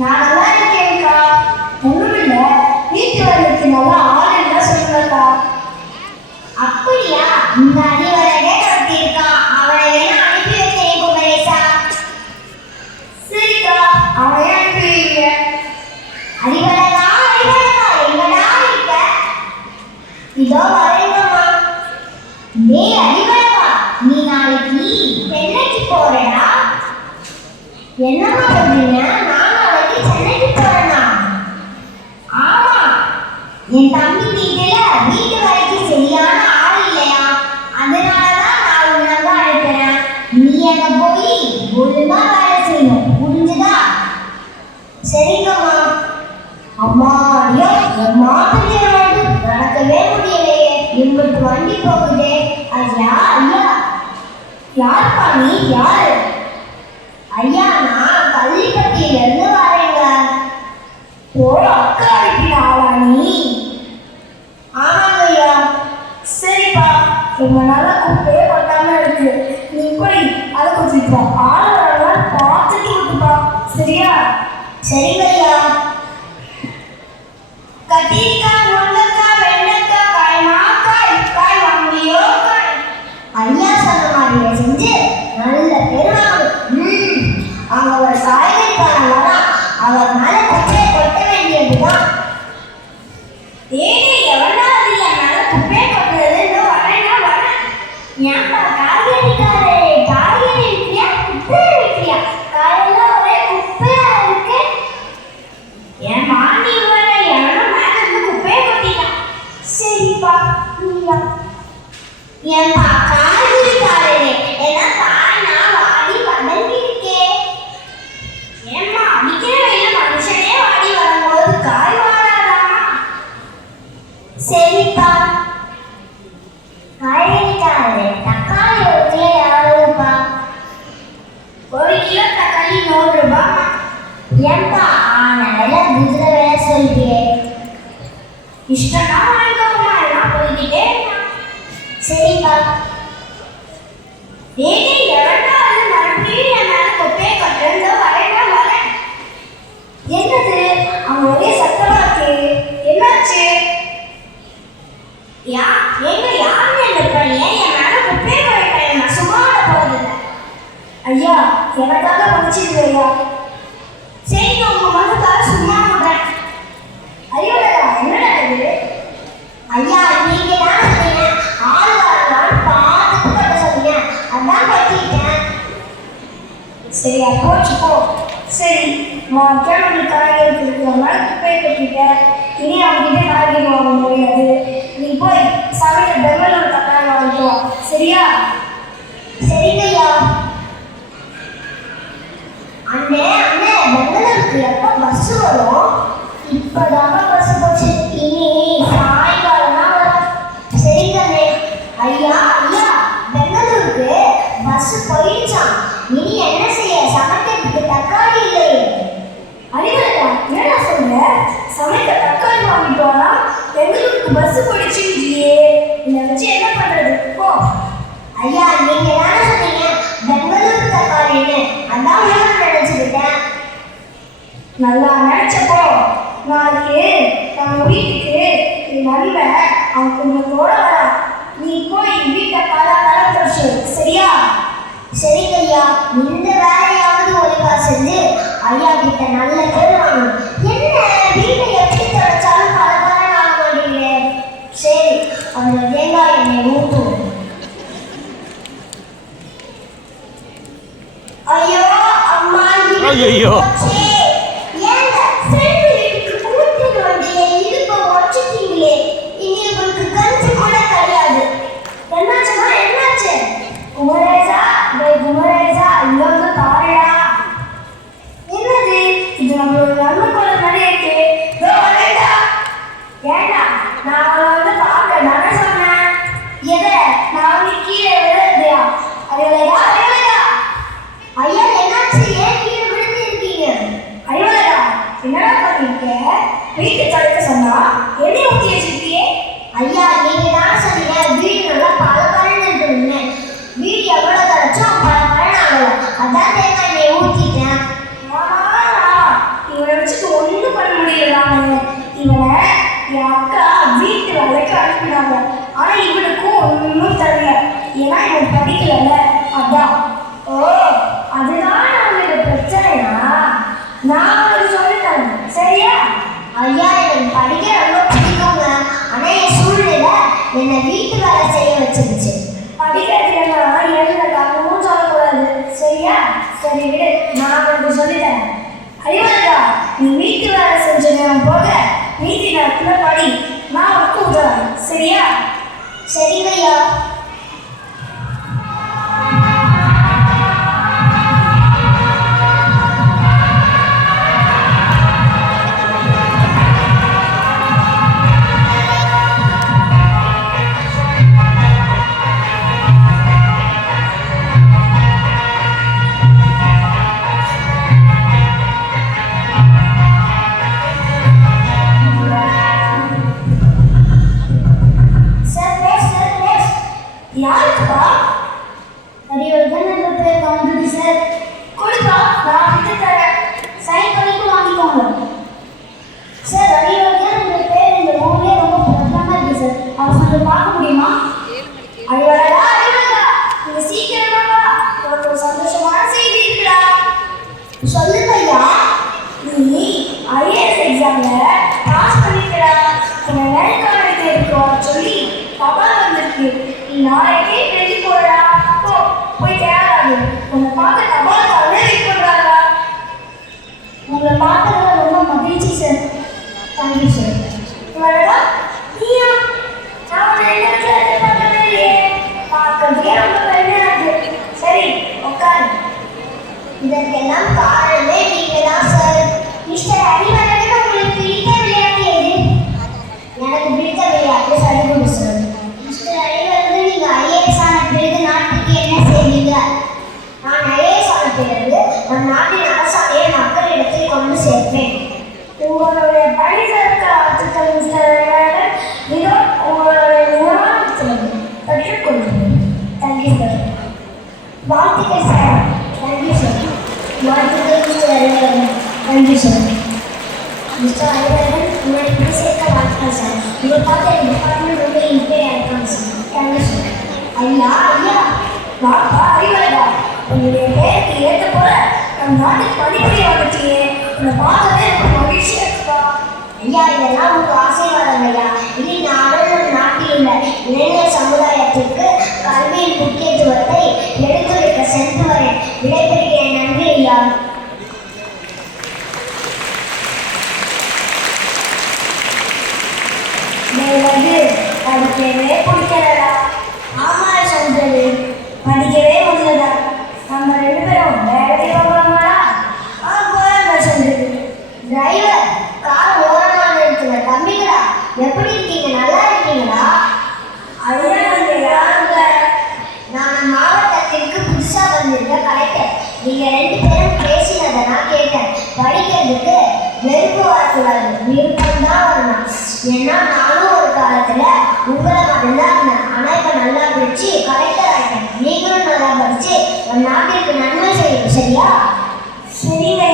நான் நல்லா இருக்கேன்க்கா. ஒன்றும் இல்லை, வீட்டு வேலைக்கு நல்லா ஆள் இல்லை சொல்லுங்கக்கா. அப்படியா? இந்த அறிவரடே நடத்தியிருக்கான். அவனை வேணா அனுப்பி வைக்கிறேன் குமரேசா. சரிக்கா, அவனையே அனுப்பி வைங்க. அறிவழகா, அறிவழகா, எங்கடா இருக்க? இதோ வரேங்கம்மா. டேய் அறிவழகா, நீ நாளைக்கு சென்னைக்கு போறடா. என்னம்மா சொல்றீங்க? நான் நாளைக்கு சென்னைக்கு போறேனா? ஆமா, என் தம்பி வீட்டுல வீட்டு வேலைக்கு சரியான ஆள் இல்லையா, அதனாலதான் நான் உனக்கு அழைக்கிறேன். நீ அங்க போய் ஒழுங்கா வேலை செய்யணும், புரிஞ்சுதா? சரிங்கம்மா. அம்மா ஐயோ, என் மாப்பிள்ளை நடக்கவே முடியலையே. எங்களுக்கு வண்டி போகுதே. ஐயா ஐயா. யாருப்பா நீ? யாரு? ஐயா, நான் கள்ளிப்பட்டியில இருந்து வரேங்க. ஓ, அக்கா அனுப்பின ஆளா நீ? ஆமாங்க ஐயா. சரிப்பா, ரொம்ப நாளா கூப்பிட்டே கொட்டாம இருக்கு. நீ போய் அதை கொடுத்துட்டு ஆள் வரலாம் பார்த்துட்டு விட்டுப்பா. சரியா? சரிங்க ஐயா. கத்திரிக்காய், முருங்கைக்காய், வெண்டைக்காய், காய் மாக்காய், காய் வாங்கியோ காய். ஐயா சொன்ன மாதிரியே செஞ்சு நல்ல பெருமாள். அவங்க ஒரு காய்கறிக்காரன் வரா, அவர் மேல குப்பையை கொட்ட வேண்டியதுதான். ஏய், எவனா அது என் மேல குப்பையை கொட்டுறது? இன்னும் வரேன்னா வரேன். ஏன்பா காய்கறிக்காரே, காய்கறி விற்கிறியா குப்பை விற்கிறியா? காயெல்லாம் ஒரே குப்பையா இருக்கு. என் மாண்டி வர எவனோ மேல இருந்து குப்பையை கொட்டிட்டான். சரிப்பா, ஏன்பா காய்கறிக்காரே, என்ன காய்னா வாடி வதங்கி இருக்கே. ஏம்மா, அடிக்கிற வெயில மனுஷனே வாடி வரும்போது காய் வாடாதா? சரிப்பா. காய்கறிக்காரே, தக்காளி ஒரு கிலோ எவ்வளவுப்பா? 1 கிலோ தக்காளி 100 ரூபாய். ஏன்பா ஆன விலை குதிர விலை சொல்றியே? இஷ்டம்னா வாங்கிக்கோமா, எல்லாம் போய்கிட்டே இருக்கான். சரிப்பா. ஏய், எவனா அது மறுபடியும் என் மேல குப்பையை கொட்டுறதோ? வரேன்னா வரேன். என்னது, அவன் ஒரே சத்தமா இருக்கு. என்னாச்சு? எங்க யாருன்னு என்ன பண்ணி என் மேல குப்பையை கொட்டேன். நான் சும்மா போறதில்லை. ஐயா, எனக்காக படிச்சிருங்க ஐயா. சரிங்க, உங்க மனுக்காக சும்மா விடுறேன். ஐயோடா, என்னடா இது? ஐயா, நீங்க தான் சொன்னீங்க ஆள் வரலான்னு பார்த்துட்டு கொட்ட சொன்னீங்க, அதான் கட்டிட்டேன். சரியா போச்சு போ. சரி, கேள்வி காய்கறி கொடுக்குறவங்க குப்பையை கட்டிட்டேன். இனி அவங்ககிட்ட காய்கறி வாங்க முடியாது. நீ போய் சமையல் பெங்களூர் தக்காளி வாங்கிட்டு வா. சரியா? சரிங்க ஐயா. அண்ணே அண்ணே, பெங்களூருக்கு எப்போ பஸ் வரும்? இப்போதாங்க பஸ் போச்சு, இனி சாயங்காலம் தான் வரும். சரிங்க அண்ணே. ஐயா ஐயா, பெங்களூருக்கு பஸ் போயிடுச்சான். இனி என்ன செய்ய? சமைக்கிறதுக்கு தக்காளி இல்லையே. அறிவழகா, என்னடா சொல்ற? சமைக்க தக்காளி வாங்கிட்டு வரா, பெங்களூருக்கு பஸ் போயிடுச்சுன்றியே. என்னை வச்சு என்ன பண்றது? போ. ஐயா, நீங்க தானே சொன்னீங்க பெங்களூர் தக்காளின்னு, அதான் நான் நினைச்சுக்கிட்டேன். நல்லா நினைச்சப்போ. நாளைக்கு நம்ம வீட்டுக்கு நண்பன் அவன் குடும்பத்தோட வரா. நீ போய் வீட்டை கலந்துச்சு. சரியா? சரிங்க ஐயா. இந்த வேலையாவது ஒழுங்கா செஞ்சு ஐயா கிட்ட நல்ல பேர் வாங்கணும். என்ன வீட்டை எப்படி தொடச்சாலும் பலகாரம் ஆக மாட்டேங்குது. சரி, அந்த தேங்காய் எண்ணெய் ஊற்றும். ஐயோ அம்மா, ஐயோ, ஏங்க ஃப்ரெண்ட் வீட்டுக்கு கூட்டிட்டு வந்து என் இடுப்பை உடச்சிட்டீங்களே. இனி உங்களுக்கு கஞ்சி கூட கிடையாது. என்னாச்சுமா, என்னாச்சு? குமரேசா, குமரேசா, இங்க பாருடா. என்னது இது? நம்மளோட நண்பன் போல மாதிரி இருக்கு. வரேண்டா. ஏண்டா, நான் அவனை வந்து பார்க்க தானே சொன்னேன். எதை? நான் வந்து கீழே விழுந்தியா? அது ஐயா, என்னாச்சு? ஏன் கீழே விழுந்து இருக்கீங்க? ஒன்றும் தெரியல. ஏன்னா எனக்கு படிக்கல. அதான். ஓ, அதுதான் உங்களுக்கு பிரச்சனையா? நான் உங்களுக்கு சொல்லித்தரேன், சரியா? ஐயா எனக்கு படிக்க ரொம்ப பிடிக்குங்க. ஆனா என் சூழ்நிலை என்னை வீட்டு வேலை செய்ய வச்சிருச்சு. படிக்கிறதுக்கு எந்த காரணமும் சொல்லக்கூடாது, சரியா? சரி விடு, நான் உங்களுக்கு சொல்லித்தரேன். அறிவாளா, நீ வீட்டு வேலை செஞ்ச நேரம் போக மீதி நேரத்தில் படி. நான் உனக்கு உதவுறேன், சரியா? சரிங்க ஐயா. யாருக்குப்பா? அறிவர்தான் நல்ல பேர் வந்துடு சார். கொடுப்பா, நான் விட்டு தரேன். சைன் பண்ணிட்டு வாங்கிக்கோங்க சார். அறிவர்தான் இந்த பேர் இந்த ஊர்லேயே ரொம்ப பிரபலமா இருக்கு சார். அவங்க கொஞ்சம் பார்க்க முடியுமா? அறிவாளா, அறிவாளா, நீங்க சீக்கிரமா வா. உனக்கு ஒரு சந்தோஷமான செய்தி இருக்குடா. சொல்லுங்க ஐயா. நீ ஐஏஎஸ் எக்ஸாம்ல பாஸ் பண்ணிட்டடா. உன்னை வேலைக்கான தேர்வுக்கு வர சொல்லி தபால் வந்திருக்கு. நீ நாளைக்கே டெல்லி போடா. போ, போய் தயாராகு. உன்னை பார்க்க தபால் காரே வெயிட் பண்றாங்க. உங்களை பார்த்ததுல ரொம்ப மகிழ்ச்சி சார். Thank you sir. இவளடா, நீயா? நான் உன்னை இந்த இடத்துல எதிர்பார்க்கவே இல்லையே. பார்க்கறதுக்கே ரொம்ப பெருமையா இருக்கு. சரி, உட்காரு. இதற்கெல்லாம் காரணமே நீங்க தான் சார். மிஸ்டர் அறிவழகன் உங்களுக்கு பிடித்த விளையாட்டு எது? எனக்கு பிடித்த விளையாட்டு சடுகுடு சார். மிஸ்டர் அறிவழகன் நீங்க ஐஏஎஸ் ஆன பிறகு நாட்டுக்கு என்ன செய்வீங்க? நான் ஐஏஎஸ் ஆன பிறகு நம் நாட்டின் அரசாணையை மக்களிடத்தில் கொண்டு சேர்ப்பேன். உங்களுடைய பணிதற்க வாழ்த்துக்கள் மிஸ்டர் அறிவழகன். இதோ உங்களுடைய நிறுவனத்தில் பெற்றுக்கொள்கிறேன். Thank you sir. வாழ்த்துக்கள் சார். Thank you sir. வாழ்த்துக்கள் mister Arivazhagan. Thank you sir. Mister Arivazhagan உங்களை இப்படி சேர்க்க வாழ்த்துக்கள் சார். உங்களை பார்த்து என் டிபார்ட்மெண்ட் ரொம்ப இன்ஸ்பயர் ஆகிருக்காங்க சார். Thank you sir. ஐயா ஐயா வாப்பா, அறிவாளா, உன்னுடைய பேருக்கு ஏற்ற போல நம் நாட்டுக்கு படிப்படியை வந்துட்டியே. உன்னை பார்த்ததே எனக்கு மகிழ்ச்சியா இருக்குப்பா. ஐயா இதெல்லாம் உங்க ஆசீர்வாதம் ஐயா. இனி நானும் நம் நாட்டில் உள்ள இளைஞர் சமுதாயத்திற்கு கல்வியின் முக்கியத்துவத்தை எடுத்துரைக்க சென்று வரேன். விடைபெறுகிறேன். நன்றி ஐயா. எனக்கு படிக்கவே பிடிக்கலடா. ஆமா சந்திரது, படிக்கவே முடியலடா. நம்ம ரெண்டு பேரும் வேலைக்கு போகலாமாடா? போகலாம் சந்திரது. டிரைவர் கார் ஓரமா நிறுத்துங்க. தம்பிங்களா எப்படி இருக்கீங்க? நல்லா இருக்கீங்களா? நான் மாவட்டத்திற்கு புதுசா வந்திருக்க கலெக்டர். நீங்க ரெண்டு பேரும் பேசினதை நான் கேட்டேன். படிக்கிறதுக்கு வெறுப்பு வரக்கூடாது, விருப்பம் தான் வரணும். ஏன்னா நானும் ஒரு காலத்துல உங்களை மட்டும்தான் இருந்தேன். ஆனா இப்ப நல்லா படிச்சு கலெக்டர் ஆகிட்டேன். நீங்களும் நல்லா படிச்சு ஒரு நாட்டிற்கு நன்மை செய்யணும், சரியா? சரிங்க